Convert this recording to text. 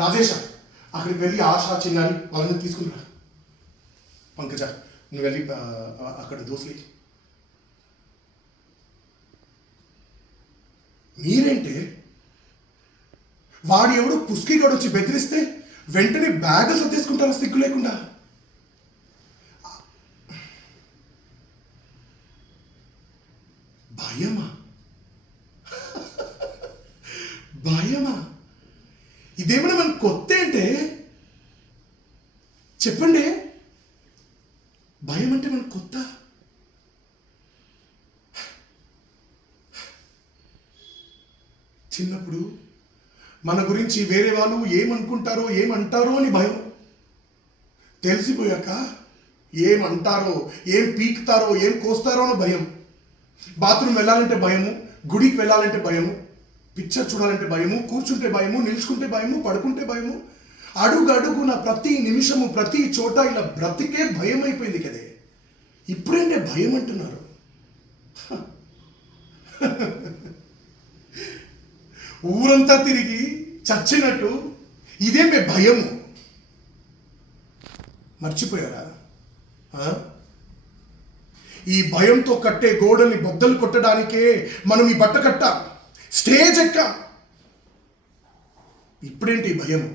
రాజేష, అక్కడికి వెళ్ళి ఆశ చిన్నారి వాళ్ళని తీసుకురా. పంకజ, నువ్వు వెళ్ళి అక్కడ దోశలు. మీరేంటే వాడు ఎవడు పుస్కిగాడు వచ్చి బెదిరిస్తే వెంటనే బ్యాగులు సర్దేసుకుంటారా సిగ్గు లేకుండా? భయమా? భయమా? ఇదేమైనా మన కొత్త అంటే చెప్పండి. భయం అంటే మన కొత్త. చిన్నప్పుడు మన గురించి వేరే వాళ్ళు ఏమనుకుంటారో ఏమంటారో అని భయం. తెలిసిపోయాక ఏమంటారో, ఏం పీకుతారో, ఏం కోస్తారో అని భయం. బాత్రూమ్ వెళ్ళాలంటే భయము, గుడికి వెళ్ళాలంటే భయము, పిక్చర్ చూడాలంటే భయము, కూర్చుంటే భయము, నిల్చుకుంటే భయము, పడుకుంటే భయము. అడుగు అడుగున ప్రతి నిమిషము ప్రతి చోట ఇలా బ్రతికే భయం అయిపోయింది కదే. ఇప్పుడంటే భయం అంటున్నారు. ఊరంతా తిరిగి చచ్చినట్టు ఇదేమే భయము? మర్చిపోయారా? ఈ భయంతో కట్టే గోడల్ని బద్దలు కొట్టడానికే మనం ఈ బట్ట కట్టాం, స్టేజ్ ఎక్కాం. ఇప్పుడేంటి భయము?